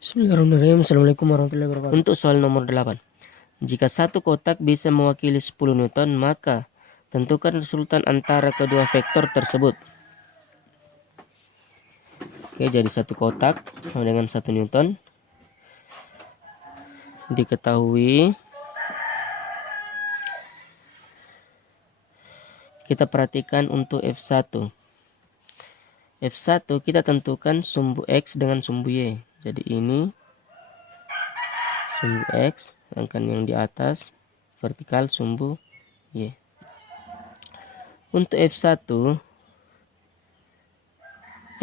Bismillahirrahmanirrahim. Assalamualaikum warahmatullahi wabarakatuh. Untuk soal nomor 8. Jika satu kotak bisa mewakili 10 Newton, maka tentukan resultan antara kedua vektor tersebut. Oke, jadi satu kotak sama dengan 1 Newton. Diketahui, kita perhatikan untuk F1. F1 kita tentukan sumbu X dengan sumbu Y. Jadi ini sumbu X, sedangkan yang di atas vertikal sumbu Y. Untuk F1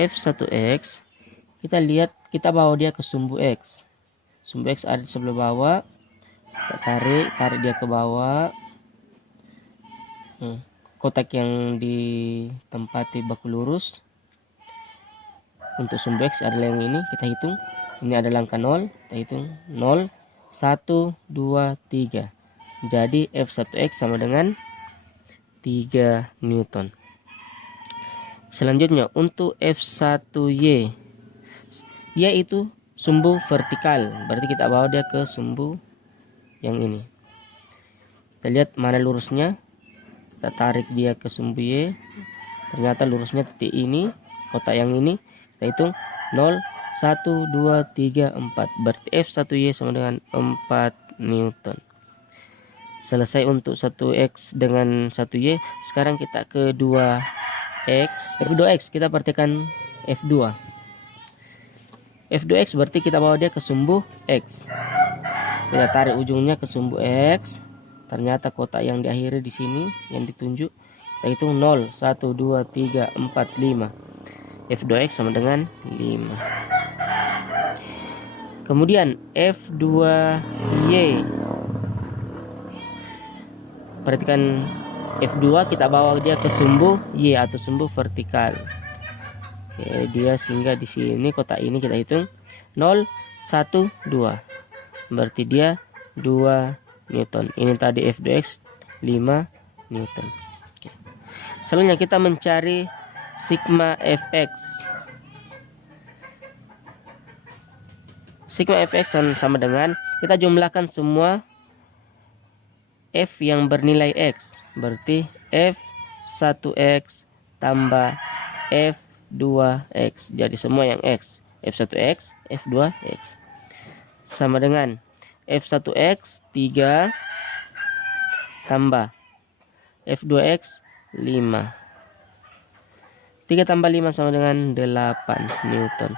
F1X, kita lihat, kita bawa dia ke sumbu X. Sumbu X ada di sebelah bawah. Kita tarik dia ke bawah. Kotak yang ditempati baku lurus. Untuk sumbu X adalah yang ini, kita hitung. Ini ada angka 0, kita hitung 0, 1, 2, 3. Jadi F1X sama dengan 3 Newton. Selanjutnya untuk F1Y. Y itu sumbu vertikal, berarti kita bawa dia ke sumbu yang ini. Kita lihat mana lurusnya. Kita tarik dia ke sumbu Y. Ternyata lurusnya titik ini, kotak yang ini. Kita hitung 0, 1, 2, 3, 4. Berarti F1Y sama dengan 4 Newton. Selesai untuk 1X dengan 1Y. Sekarang kita ke 2X. F2X kita perhatikan F2. F2X berarti kita bawa dia ke sumbu X. Kita tarik ujungnya ke sumbu X. Ternyata kotak yang diakhiri di sini yang ditunjuk. Kita hitung 0, 1, 2, 3, 4, 5. F2X sama dengan 5. Kemudian F2Y. Perhatikan F2 kita bawa dia ke sumbu Y atau sumbu vertikal. Oke, dia singgah di sini, kotak ini kita hitung 0, 1, 2. Berarti dia 2 Newton. Ini tadi F2X 5 Newton. Oke. Selanjutnya kita mencari sigma Fx. Sigma Fx sama dengan kita jumlahkan semua F yang bernilai X. Berarti F1X tambah F2X. Jadi semua yang X. F1X, F2X. Sama dengan F1X 3 tambah F2X 5. 3 tambah 5 sama dengan 8 Newton.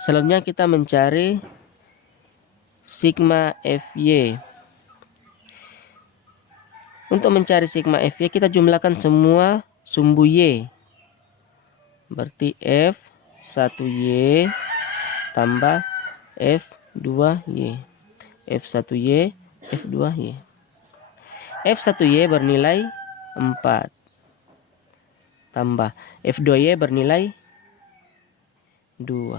Selanjutnya kita mencari sigma Fy. Untuk mencari sigma Fy kita jumlahkan semua sumbu Y. Berarti F1Y tambah F2Y. F1Y, F2Y. F1Y bernilai 4. Tambah F2Y bernilai 2.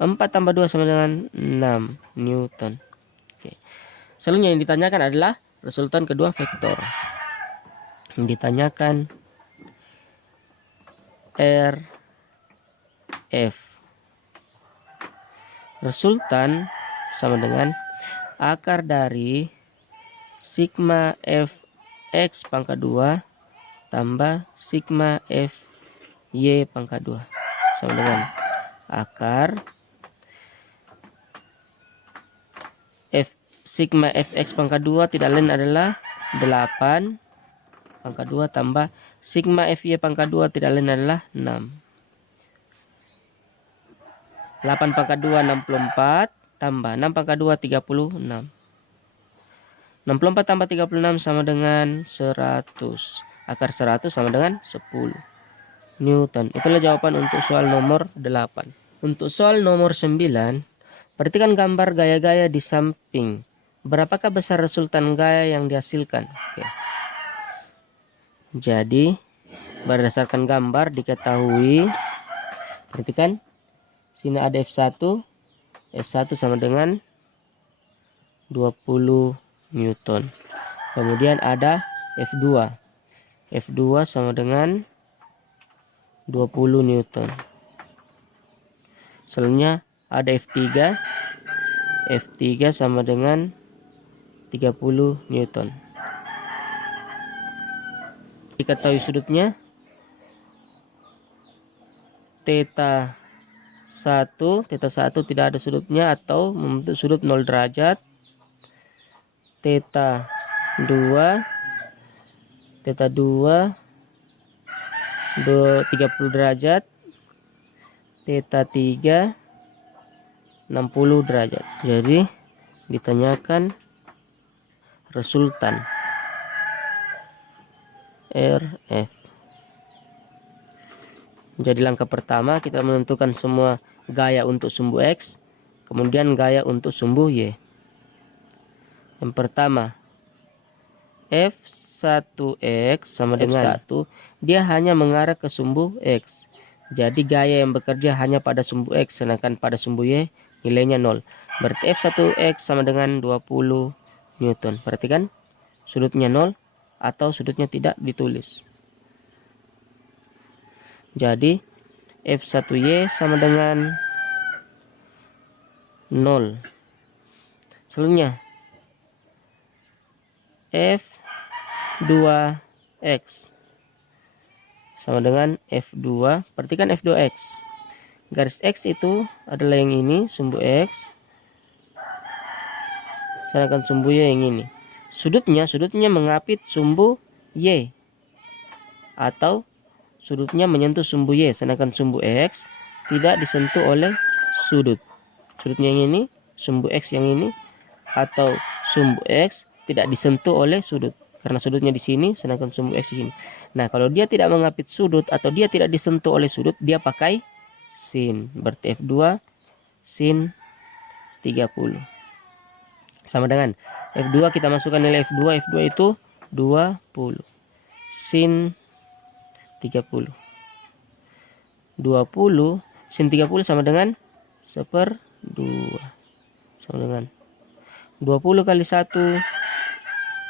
4 tambah 2 sama dengan 6 Newton. Oke. Selanjutnya yang ditanyakan adalah resultan kedua vektor. Yang ditanyakan RF. Resultan sama dengan akar dari sigma Fx pangkat 2 tambah sigma Fy pangkat 2 sama dengan akar sigma Fx pangkat 2 tidak lain adalah 8 pangkat 2 tambah sigma Fy pangkat 2 tidak lain adalah 6. 8 pangkat 2 64 tambah 6 pangkat 2 36. 64 tambah 36 sama dengan 100. Akar 100 sama dengan 10 Newton. Itulah jawaban untuk soal nomor 8. Untuk soal nomor 9, perhatikan gambar gaya-gaya di samping. Berapakah besar resultan gaya yang dihasilkan? Oke. Jadi, berdasarkan gambar diketahui, perhatikan, sini ada F1. F1 sama dengan 20 Newton. Kemudian ada F2. F2 sama dengan 20 Newton. Selanjutnya ada F3. F3 sama dengan 30 Newton. Diketahui sudutnya theta 1 tidak ada sudutnya atau membentuk sudut 0 derajat. Theta 2 30 derajat. Theta 3 60 derajat. Jadi ditanyakan resultan RF. Jadi langkah pertama kita menentukan semua gaya untuk sumbu X, kemudian gaya untuk sumbu Y. Yang pertama, F1X sama dengan F1, dia hanya mengarah ke sumbu X. Jadi gaya yang bekerja hanya pada sumbu X, sedangkan pada sumbu Y nilainya 0. Berarti F1X sama dengan 20 Newton. Perhatikan, sudutnya 0 atau sudutnya tidak ditulis. Jadi F1Y sama dengan 0. Selanjutnya F2X sama dengan F2. Perhatikan F2X. Garis X itu adalah yang ini, sumbu X. Sedangkan sumbu Y yang ini. Sudutnya mengapit sumbu Y. Atau sudutnya menyentuh sumbu Y. Sedangkan sumbu X tidak disentuh oleh sudut. Sudutnya yang ini, sumbu X yang ini. Atau sumbu X tidak disentuh oleh sudut. Karena sudutnya di sini, sedangkan sumbu X di sini. Nah, kalau dia tidak mengapit sudut atau dia tidak disentuh oleh sudut, dia pakai sin. Berarti F2 sin 30. Sama dengan F2 kita masukkan nilai F2. F2 itu 20. Sin 30. 20 sin 30 sama dengan 1/2. Sama dengan 20 kali 1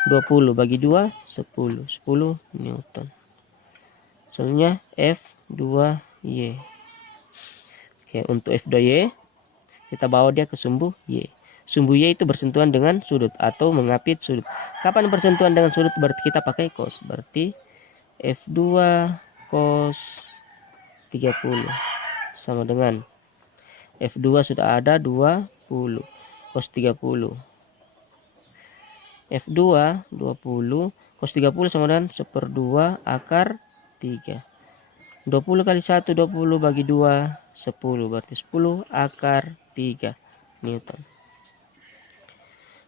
20 bagi 2 10. 10 Newton. Soalnya F2Y. Oke, untuk F2Y kita bawa dia ke sumbu Y. Sumbu Y itu bersentuhan dengan sudut atau mengapit sudut. Kapan bersentuhan dengan sudut? Berarti kita pakai cos. Berti F2 cos 30 sama dengan F2 sudah ada 20 cos 30. F2 20 cos 30 sama dengan 1/2 akar 3. 20 kali 1 20 bagi 2 10. Berarti 10 akar 3 Newton.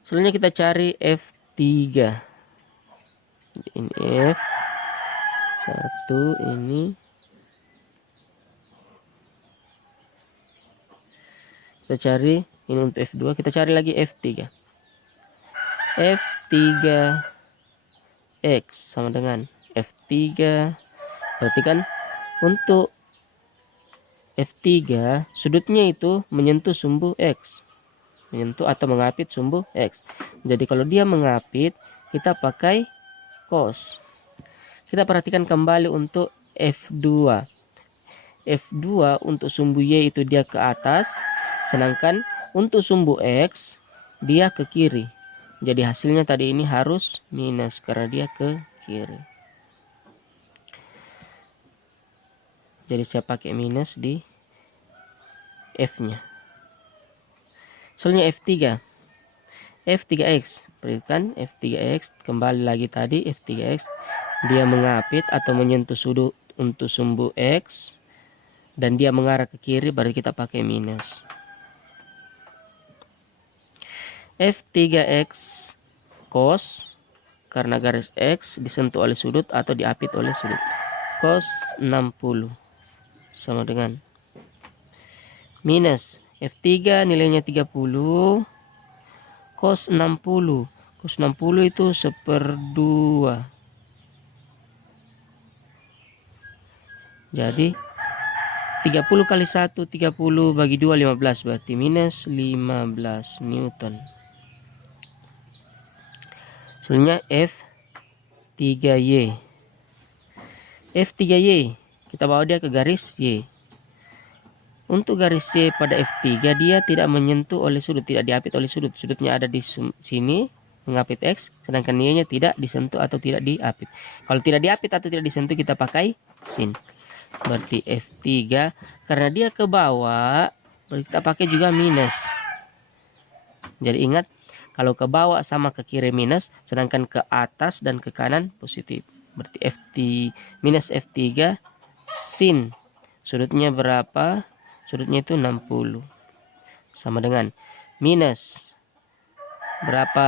Selanjutnya kita cari F3. Ini F1 ini. Kita cari ini untuk F2. Kita cari lagi F3. F3X sama dengan F3. Perhatikan untuk F3 sudutnya itu menyentuh sumbu X. Menyentuh atau mengapit sumbu X. Jadi kalau dia mengapit, kita pakai cos. Kita perhatikan kembali untuk F2. F2 untuk sumbu Y itu dia ke atas. Sedangkan untuk sumbu X, dia ke kiri. Jadi hasilnya tadi ini harus minus karena dia ke kiri. Jadi saya pakai minus di F-nya. Soalnya F3. F3X. Perhatikan F3X. Kembali lagi tadi F3X. Dia mengapit atau menyentuh sudut untuk sumbu X. Dan dia mengarah ke kiri. Berarti kita pakai minus. F3X cos. Karena garis X disentuh oleh sudut atau diapit oleh sudut. Cos 60. Sama dengan minus F3 nilainya 30 cos 60. Cos 60 itu 1/2. Jadi 30 kali 1 30 bagi 2 15. Berarti minus 15 Newton. Selanjutnya F3Y. F3Y kita bawa dia ke garis Y. Untuk garis C pada F3 dia tidak menyentuh oleh sudut, tidak diapit oleh sudut. Sudutnya ada di sini mengapit X, sedangkan Y-nya tidak disentuh atau tidak diapit. Kalau tidak diapit atau tidak disentuh kita pakai sin. Berarti F3 karena dia ke bawah, berarti kita pakai juga minus. Jadi ingat, kalau ke bawah sama ke kiri minus, sedangkan ke atas dan ke kanan positif. Berarti minus F3 sin. Sudutnya berapa? Sudutnya itu 60. Sama dengan minus. Berapa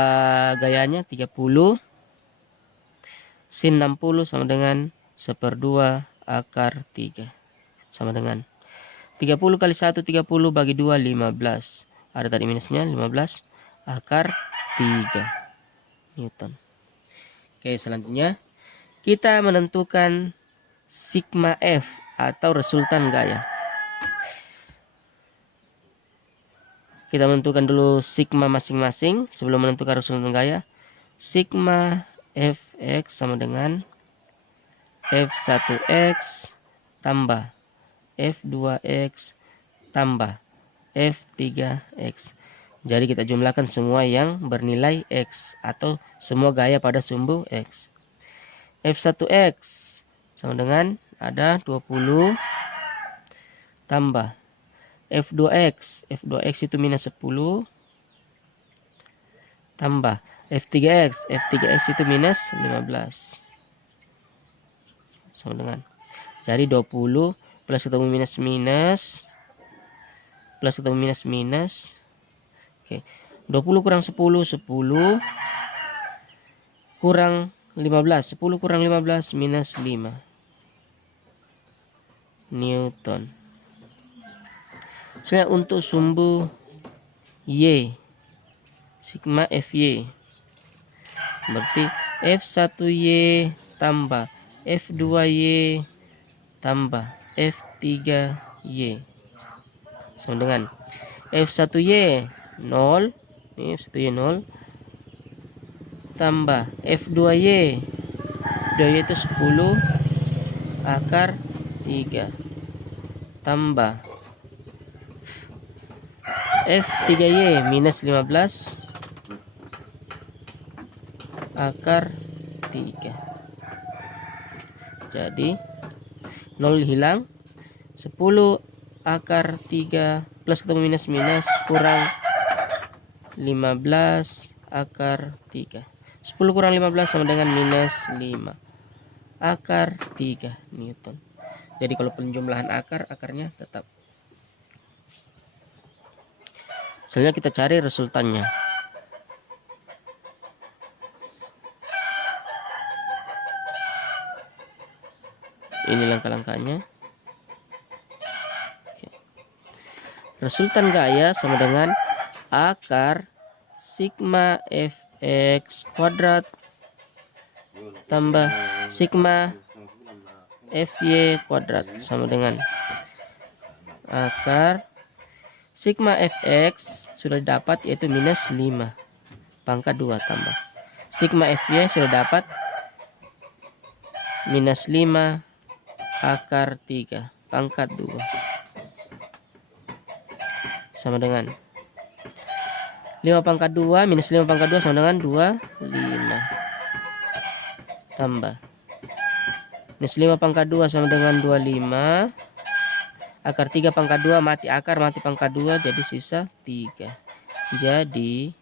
gayanya? 30. Sin 60 sama dengan 1/2 akar 3. Sama dengan 30 kali 1, 30 bagi 2, 15. Ada tadi minusnya, 15 akar 3 Newton. Oke, selanjutnya kita menentukan sigma F atau resultan gaya. Kita menentukan dulu sigma masing-masing sebelum menentukan resultan gaya. Sigma Fx sama dengan F1x tambah F2x tambah F3x. Jadi kita jumlahkan semua yang bernilai X atau semua gaya pada sumbu X. F1x sama dengan ada 20 tambah F2x. F2x itu minus 10 tambah F3x. F3x itu minus 15. Sama dengan. Jadi 20 plus ketemu minus minus plus ketemu minus minus. Oke. 20 kurang 10, 10 kurang 15. 10 kurang 15 minus 5 Newton. Selanjutnya untuk sumbu Y, sigma Fy, berarti F1Y tambah F2Y tambah F3Y sama dengan F1Y 0, ini F1Y 0 tambah F2Y, F2Y itu 10 akar 3 tambah F3Y minus 15 akar 3. Jadi 0 hilang, 10 akar 3 plus ketemu minus minus kurang 15 akar 3. 10 kurang 15 sama dengan minus 5 akar 3 Newton. Jadi kalau penjumlahan akar, akarnya tetap. Selanjutnya kita cari resultannya. Ini langkah-langkahnya. Resultan gaya sama dengan akar sigma Fx kuadrat tambah sigma Fy kuadrat sama dengan akar sigma Fx sudah dapat, yaitu minus 5 pangkat 2 tambah sigma Fy sudah dapat minus 5 akar 3 pangkat 2 sama dengan 5 pangkat 2 minus 5 pangkat 2 sama dengan 25 tambah minus 5 pangkat 2 sama dengan 25 akar 3 pangkat 2 mati akar, mati pangkat 2, jadi sisa 3. Jadi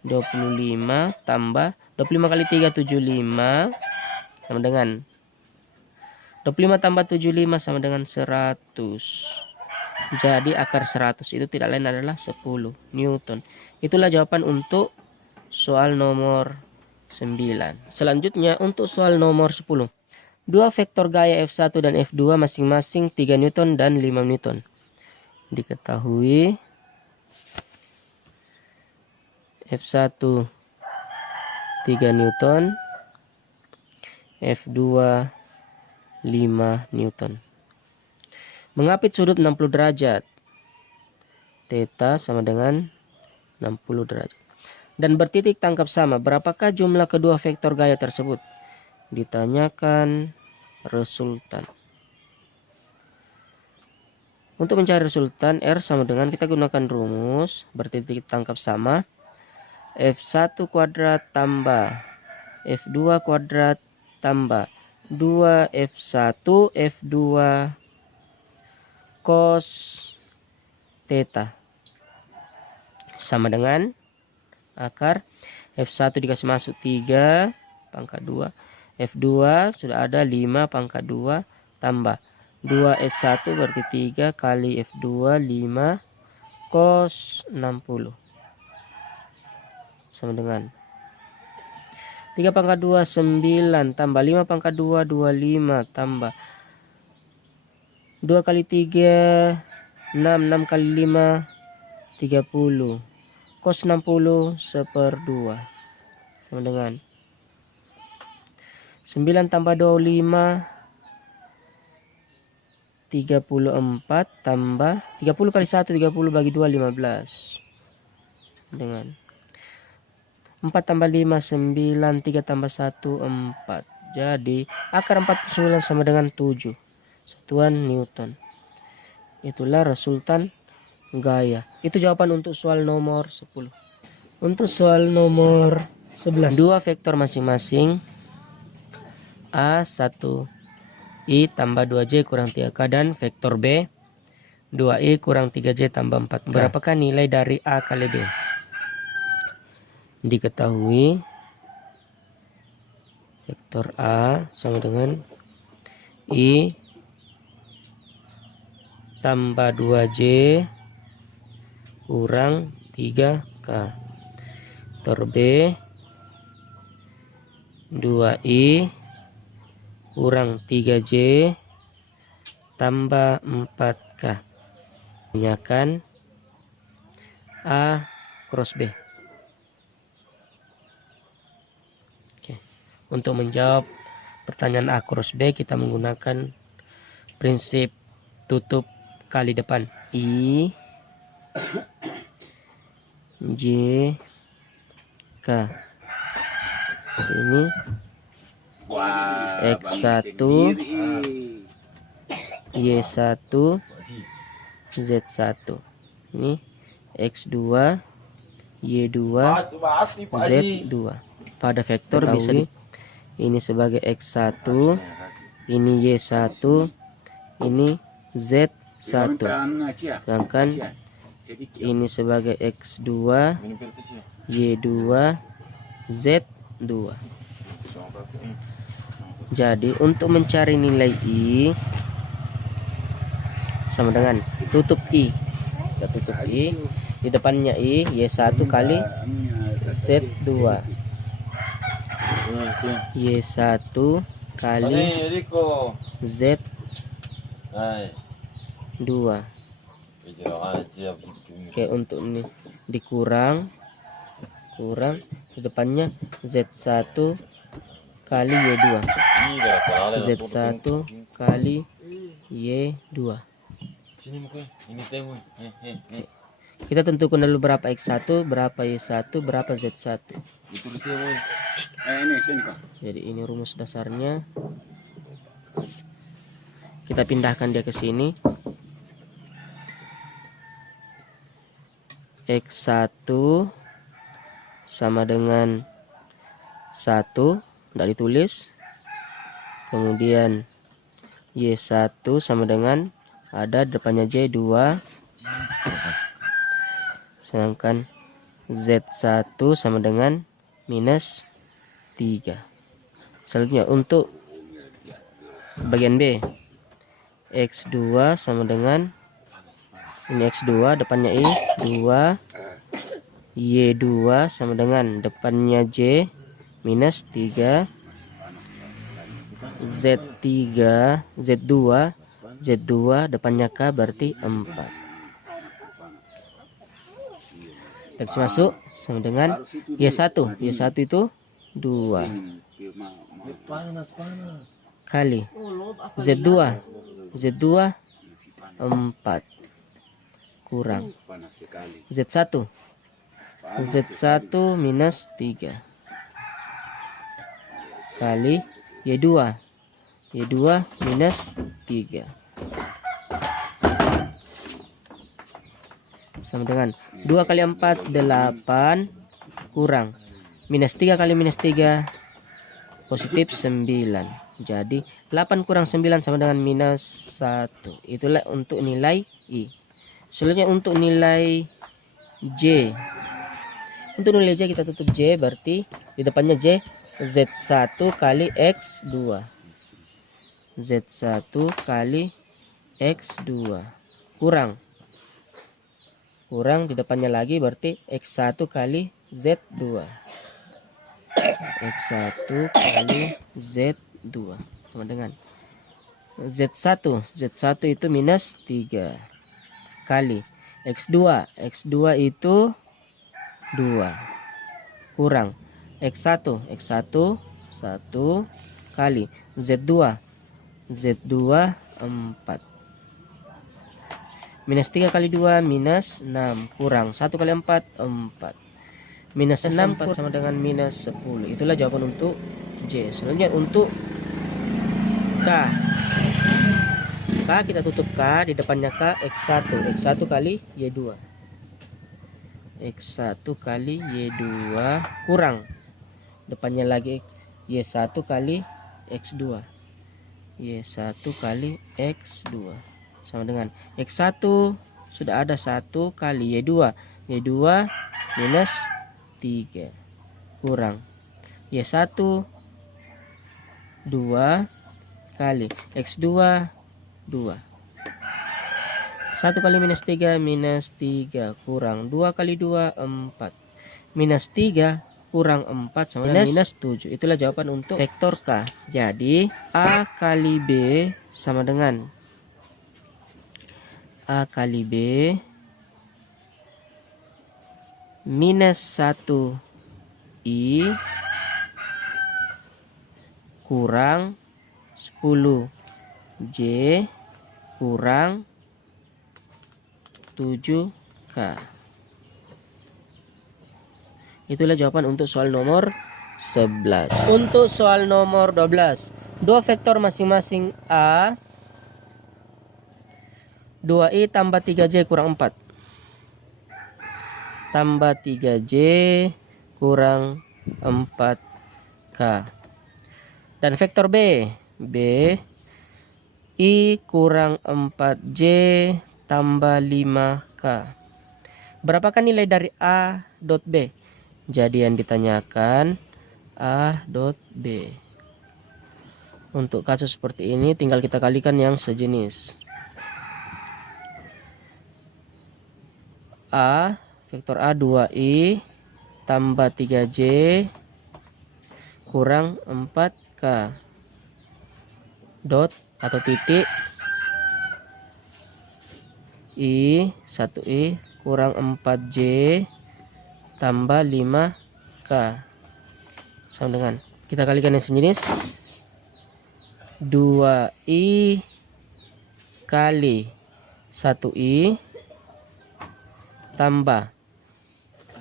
25 tambah 25 kali 3 75 sama dengan 25 tambah 75 sama dengan 100. Jadi akar 100 itu tidak lain adalah 10 Newton. Itulah jawaban untuk soal nomor 9. Selanjutnya untuk soal nomor 10. Dua vektor gaya F1 dan F2 masing-masing 3 Newton dan 5 Newton. Diketahui F1 3 Newton, F2 5 Newton. Mengapit sudut 60 derajat. Theta sama dengan 60 derajat. Dan bertitik tangkap sama. Berapakah jumlah kedua vektor gaya tersebut? Ditanyakan resultan. Untuk mencari resultan R sama dengan, kita gunakan rumus, berarti kita tangkap sama, F1 kuadrat tambah F2 kuadrat tambah 2F1 F2 cos theta sama dengan akar F1 dikasih masuk 3 pangkat 2, F2 sudah ada 5 pangkat 2 tambah 2F1 berarti 3 kali F2 5 cos 60 sama dengan 3 pangkat 2 9 tambah 5 pangkat 2 25 tambah 2 kali 3 6 6 kali 5 30 cos 60 1/2 sama dengan 9 tambah 25 34 tambah 30 kali 1 30 bagi 2 15 dengan 4 tambah 5 9 3 tambah 1 4. Jadi akar 49 sama dengan 7 satuan Newton. Itulah resultan gaya. Itu jawaban untuk soal nomor 10. Untuk soal nomor 11, dua vektor masing-masing A1 I tambah 2J kurang 3K dan vektor B 2I kurang 3J tambah 4K. Berapakah nilai dari A kali B? Diketahui vektor A sama dengan I tambah 2J kurang 3K. Vektor B 2I kurang 3J tambah 4K. Tanyakan A cross B. Oke. Untuk menjawab pertanyaan A cross B, kita menggunakan prinsip tutup kali depan. I J K. Ini X1 Y1 Z1. Ini X2 Y2 Z2. Pada vektor bisa ini sebagai X1, ini Y1, ini Z1. Sedangkan ini sebagai X2 Y2 Z2. Jadi untuk mencari nilai I sama dengan tutup I. Kita tutup I, di depannya I, Y1 kali Z2. Y1 kali Z2. Oke, untuk ini dikurang di depannya Z1 kali Y2. Z1 kali Y2. Kita tentukan dulu berapa X1, berapa Y1, berapa Z1. Jadi ini rumus dasarnya. Kita pindahkan dia ke sini. X1 sama dengan 1, tidak ditulis. Kemudian Y1 sama dengan, ada depannya J 2. Sedangkan Z1 sama dengan minus 3. Selanjutnya untuk bagian B, X2 sama dengan, ini X2 depannya I 2, Y2 sama dengan depannya J minus 3, Z3 Z2 depannya K berarti 4. Garis masuk sama dengan Y1 itu 2 kali Z2 4 kurang Z1 minus 3 kali Y2 minus 3. sama dengan 2 kali 4 8 kurang minus 3 kali minus 3 positif 9. Jadi 8 kurang 9 sama dengan minus 1. Itulah untuk nilai I. Selanjutnya untuk nilai J. Untuk nilai J kita tutup J, berarti di depannya J, Z1 kali X2. Z1 kali X2 kurang di depannya lagi, berarti X1 kali Z2. X1 kali Z2 sama dengan Z1 itu minus 3 kali X2 itu 2 kurang X1 1 kali Z2 4 minus 3 kali 2 minus 6 kurang 1 kali 4 4 minus 6 sama dengan minus 10. Itulah jawaban untuk J. Selanjutnya untuk K kita tutup K, di depannya K X1 kali Y2. X1 kali Y2 kurang depannya lagi Y1 kali X2. Y1 kali X2 sama dengan X1 sudah ada 1 kali Y2 minus 3 kurang Y1 2 kali X2 2. 1 kali minus 3 minus 3 kurang 2 kali 2 4 minus 3 kurang 4 sama dengan minus 7. Itulah jawaban untuk vektor K. Jadi A kali B sama dengan A kali B minus 1 I kurang 10 J kurang 7K. Itulah jawaban untuk soal nomor 11. Untuk soal nomor 12, dua vektor masing-masing A 2I tambah 3J kurang 4 tambah 3J kurang 4K. Dan vektor B I kurang 4J tambah 5K. Berapakah nilai dari A dot B? Jadi yang ditanyakan A dot B. Untuk kasus seperti ini tinggal kita kalikan yang sejenis. A, vektor A 2I tambah 3J kurang 4K. Dot atau titik I 1I kurang 4J tambah 5K sama dengan, kita kalikan yang sejenis, 2I kali 1I tambah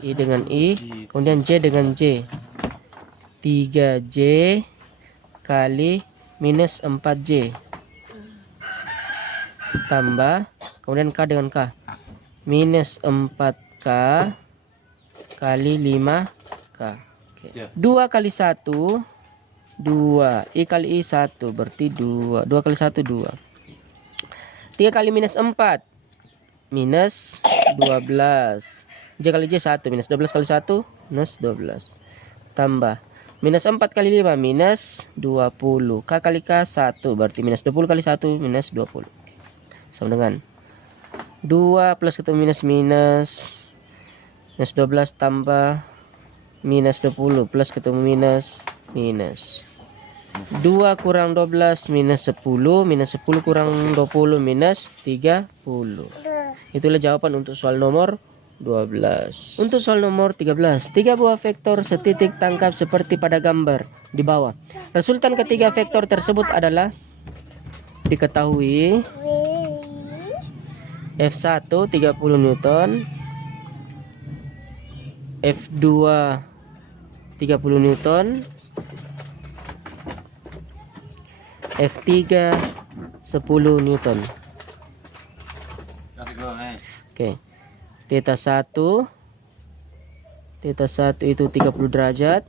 I dengan I kemudian J dengan J, 3J kali minus 4J tambah kemudian K dengan K, minus 4K kali 5K. Oke. 2 kali 1 2 I kali I 1 berarti 2 kali 1 2. 3 kali minus 4 minus 12. J kali J 1 minus 12 kali 1 minus 12 tambah minus 4 kali 5 minus 20. K kali K 1 berarti minus 20 kali 1 minus 20 sama dengan 2 plus ketemu minus minus 12 tambah minus 20 plus ketemu minus minus 2 kurang 12 minus 10 minus 10 kurang 20 minus 30. Itulah jawaban untuk soal nomor 12. Untuk soal nomor 13, 3 buah vektor setitik tangkap seperti pada gambar di bawah. Resultan ketiga vektor tersebut adalah diketahui F1 30 Newton, F2 30 Newton, F3 10 Newton. Oke. Theta 1 itu 30 derajat.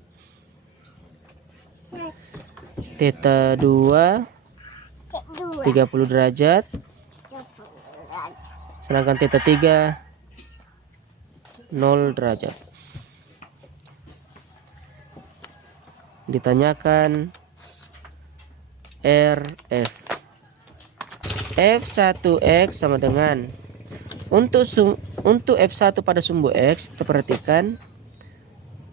Theta 2 30 derajat. Sedangkan theta 3 0 derajat. Ditanyakan RF. F1X sama dengan untuk F1 pada sumbu X, kita perhatikan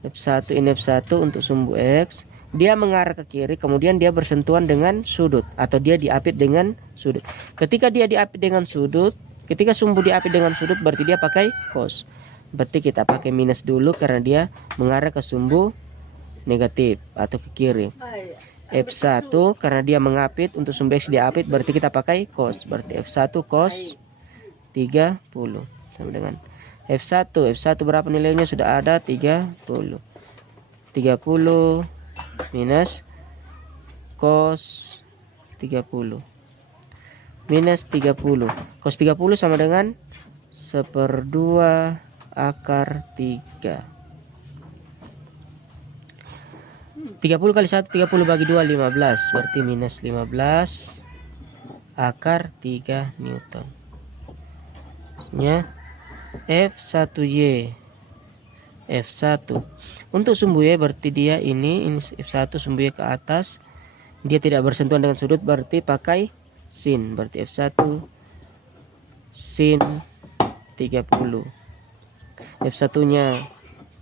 F1 ini F1 untuk sumbu X, dia mengarah ke kiri, kemudian dia bersentuhan dengan sudut atau dia diapit dengan sudut. Ketika dia diapit dengan sudut, ketika sumbu diapit dengan sudut berarti dia pakai cos. Berarti kita pakai minus dulu karena dia mengarah ke sumbu negatif atau ke kiri. F1 karena dia mengapit, untuk sumbu X diapit berarti kita pakai cos. Berarti F1 cos 30 sama dengan F1 berapa nilainya sudah ada 30 minus cos 30 minus 30 cos 30 sama dengan 1/2 akar 3. 30 kali 1 30 bagi 2 15, berarti minus 15 akar 3 Newton. F1Y untuk sumbu Y berarti dia ini F1 sumbu Y ke atas, dia tidak bersentuhan dengan sudut berarti pakai sin, berarti F1 sin 30. F1 nya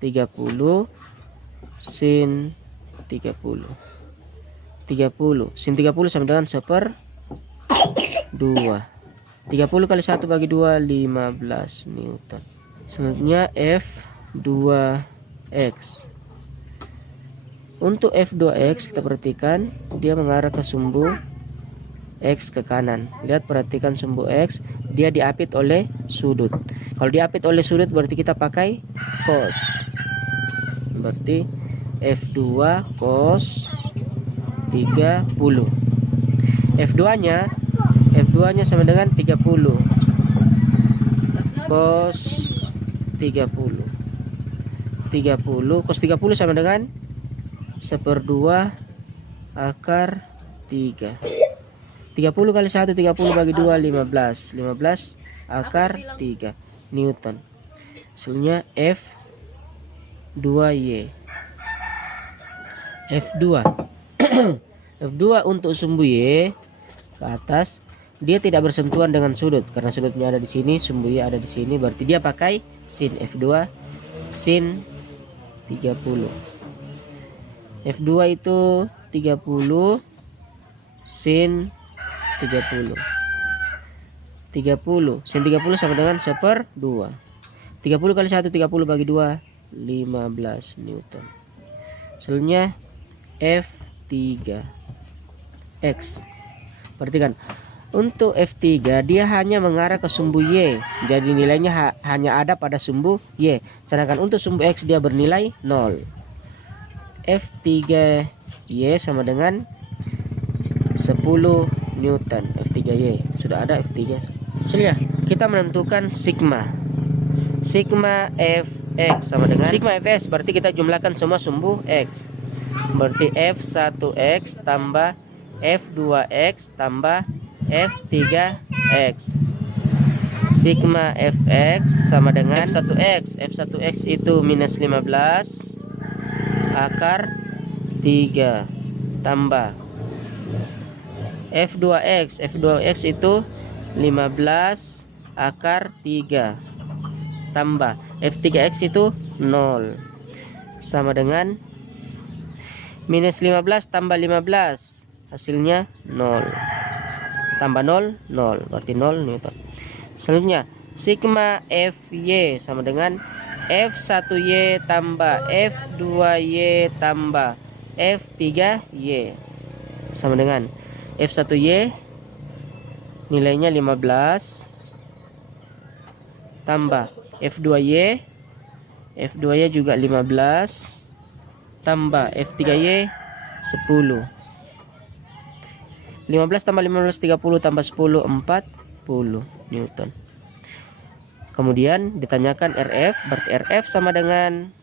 30 sin 30 sin 30 sama dengan 1/2. 30 kali 1 bagi 2 15 Newton. Selanjutnya F2X. Untuk F2X kita perhatikan dia mengarah ke sumbu X ke kanan. Lihat, perhatikan sumbu X dia diapit oleh sudut. Kalau diapit oleh sudut berarti kita pakai cos. Berarti F2 cos 30. F2 nya sama dengan 30 cos 30 cos 30 sama dengan 1/2 akar 3. 30 kali 1 30 bagi 2 15 akar 3 Newton. Hasilnya F2Y. F2 untuk sumbu Y ke atas, dia tidak bersentuhan dengan sudut karena sudutnya ada di sini, sumbu Y ada di sini, berarti dia pakai sin. F2 sin 30. F2 itu 30 sin 30 sin 30 sama dengan 1/2. 30 kali 1 30 bagi 2 15 Newton. Selanjutnya F3X. Perhatikan, untuk F3 dia hanya mengarah ke sumbu Y, jadi nilainya hanya ada pada sumbu Y. Sedangkan untuk sumbu X dia bernilai 0. F3Y sama dengan 10 Newton. F3Y sudah ada F3. Selanjutnya kita menentukan sigma Fx sama dengan sigma Fs, berarti kita jumlahkan semua sumbu X. Berarti F1X tambah F2X tambah F3X. Sigma Fx sama dengan F1X. F1X itu minus 15 akar 3 tambah F2X. F2X itu 15 akar 3 tambah F3X itu 0 sama dengan minus 15 tambah 15, hasilnya 0. Tambah 0 0, berarti 0 Newton. Selanjutnya sigma Fy sama dengan F1Y tambah F2Y tambah F3Y sama dengan F1Y nilainya 15 tambah F2Y juga 15 tambah F3Y 10. 15 tambah 15 30 tambah 10 40 Newton. Kemudian ditanyakan RF, berarti RF sama dengan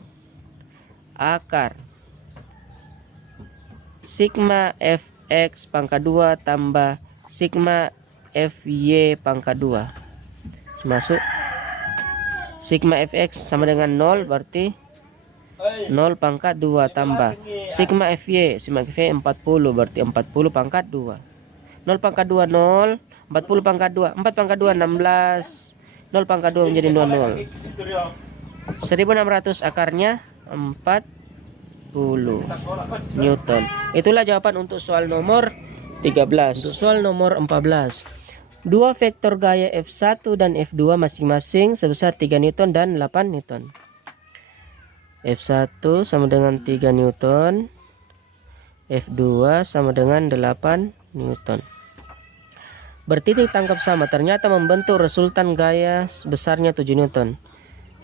akar sigma Fx pangkat 2 tambah sigma Fy pangkat 2. Masuk. Sigma Fx sama dengan 0, berarti 0 pangkat 2 tambah sigma Fy, 40, berarti 40 pangkat 2. 0 pangkat 2 0, 40 pangkat 2, 4 pangkat 2 16, 0 pangkat 2 menjadi 00. 1600 akarnya 40 Newton. Itulah jawaban untuk soal nomor 13. Untuk soal nomor 14. Dua vektor gaya F1 dan F2 masing-masing sebesar 3 Newton dan 8 Newton. F1 sama dengan 3 Newton, F2 sama dengan 8 Newton. Bertitik tangkap sama ternyata membentuk resultan gaya sebesarnya 7 Newton.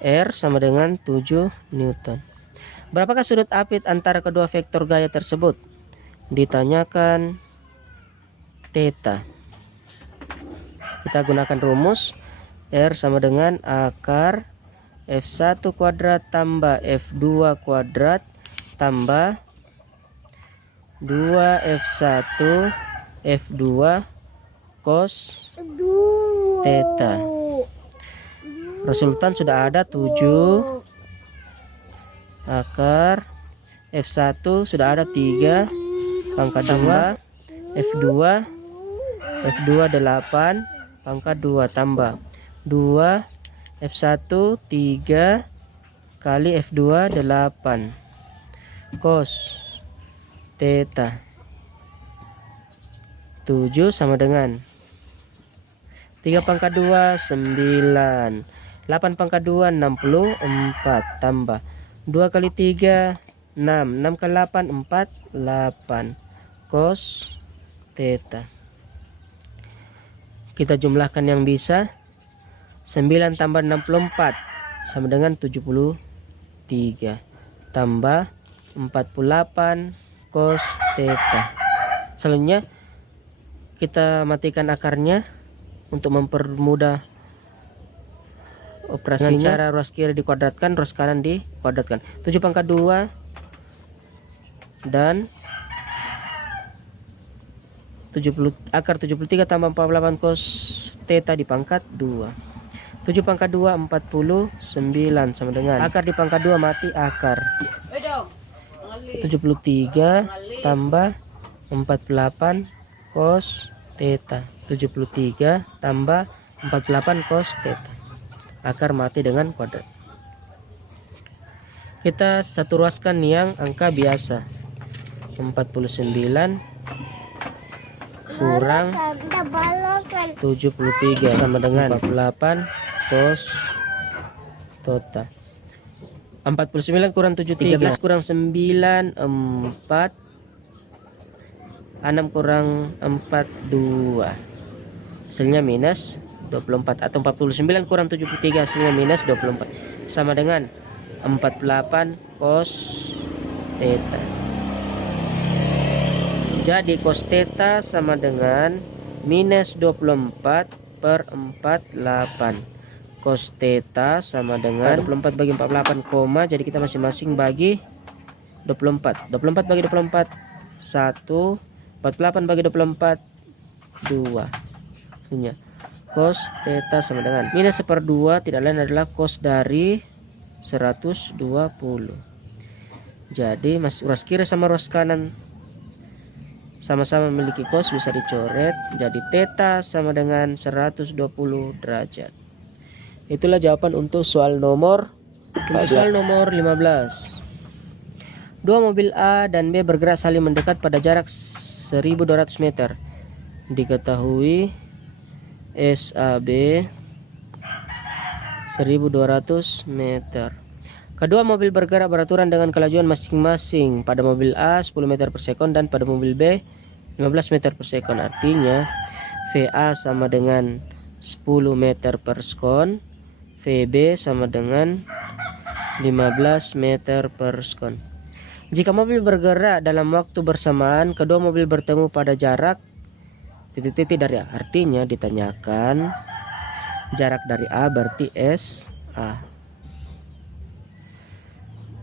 R sama dengan 7 Newton. Berapakah sudut apit antara kedua vektor gaya tersebut? Ditanyakan theta. Kita gunakan rumus R sama dengan akar F1 kuadrat tambah F2 kuadrat tambah 2F1 F2 cos theta. Resultan sudah ada 7 akar F1 sudah ada 3 pangkat 2 F2 8 pangkat 2 tambah 2 F1 3 kali F2 8 cos theta 7 sama dengan 3 pangkat 2 9, 8 pangkat 2 64 tambah 2 kali 3 6, 6 kali 8 48 cos theta. Kita jumlahkan yang bisa. 9 tambah 64 sama dengan 73 tambah 48 cos theta. Selanjutnya kita matikan akarnya untuk mempermudah operasinya. Dengan cara ruas kiri dikuadratkan, ruas kanan dikuadratkan. 7 pangkat 2 dan 70 akar 73 tambah 48 cos theta di pangkat 2. 7 pangkat 2 49 sama dengan akar di pangkat 2 mati akar. 73 tambah 48 cos theta. 73 tambah 48 cos theta. Akar mati dengan kuadrat. Kita satu ruaskan yang angka biasa. 49 kurang 73 sama dengan 48 cos theta. 49 kurang 73 13 kurang 9 4, 6 kurang 4 2, hasilnya minus 24, atau 49 kurang 73 hasilnya minus 24 sama dengan 48 cos theta. Jadi cos theta sama dengan minus 24 per 48. Cos theta sama dengan 24 bagi 48 koma. Jadi kita masing-masing bagi 24. 24 bagi 24 1. 48 bagi 24 2. Punya cos theta sama dengan minus 1/2 tidak lain adalah cos dari 120. Jadi ruas kiri sama ruas kanan sama-sama memiliki cos, bisa dicoret. Jadi theta sama dengan 120 derajat. Itulah jawaban untuk soal nomor 15. Dua mobil A dan B bergerak saling mendekat pada jarak 1200 meter. Diketahui SAB 1200 meter. Kedua mobil bergerak beraturan dengan kelajuan masing-masing. Pada mobil A 10 meter per sekon dan pada mobil B 15 meter per sekon. Artinya VA sama dengan 10 meter per sekon, VB sama dengan 15 meter per sekon. Jika mobil bergerak dalam waktu bersamaan, kedua mobil bertemu pada jarak titik-titik dari A. Artinya ditanyakan Jarak dari A berarti SA.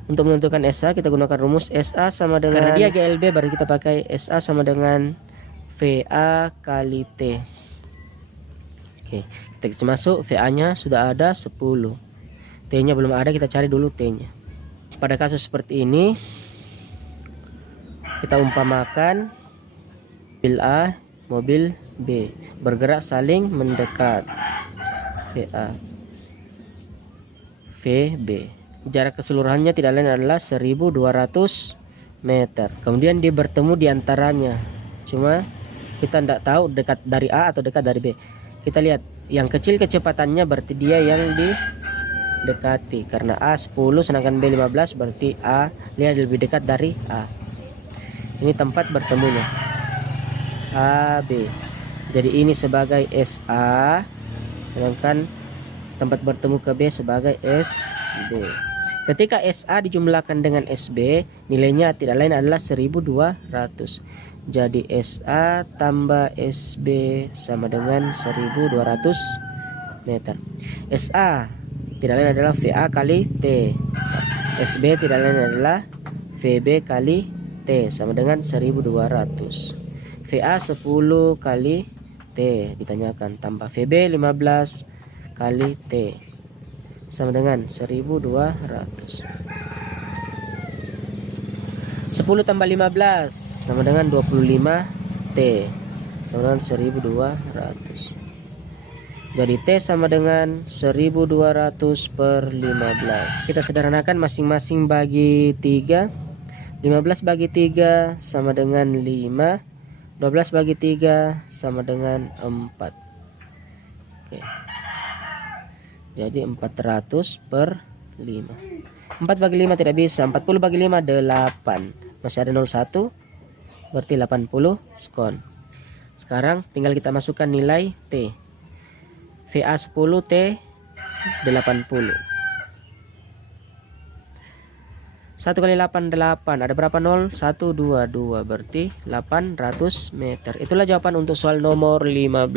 Untuk menentukan SA kita gunakan rumus SA sama dengan, karena dia GLB berarti kita pakai SA sama dengan VA kali T. Oke, kita isi masuk. VA nya sudah ada 10, T nya belum ada, kita cari dulu T nya. Pada kasus seperti ini kita umpamakan mobil A, mobil B bergerak saling mendekat, VA VB. Jarak keseluruhannya tidak lain adalah 1200 meter. Kemudian dia bertemu di antaranya. Cuma kita tidak tahu dekat dari A atau dekat dari B. Kita lihat yang kecil kecepatannya berarti dia yang didekati. Karena A 10 sedangkan B 15 berarti A lihat lebih dekat dari A. Ini tempat bertemunya AB. Jadi ini sebagai SA, sedangkan tempat bertemu ke B sebagai SB. Ketika SA dijumlahkan dengan SB, nilainya tidak lain adalah 1200. Jadi SA tambah SB sama dengan 1200 meter. SA tidak lain adalah VA kali T. SB tidak lain adalah VB kali T sama dengan 1200. VA 10 kali T ditanyakan, tambah VB 15 kali T sama dengan 1200. 10 tambah 15 sama dengan 25 T sama dengan 1200. Jadi T sama dengan 1200 per 15. Kita sederhanakan masing-masing bagi 3. 15 bagi 3 sama dengan 5. 12 bagi 3 sama dengan 4. Oke. Jadi 400 per 5. 4 bagi 5 tidak bisa. 40 bagi 5 8. Masih ada 01. Berarti 80 skon. Sekarang tinggal kita masukkan nilai T. VA 10, T 80. 1 kali 8 8. Ada berapa 0? 1 2 2. Berarti 800 meter. Itulah jawaban untuk soal nomor 15.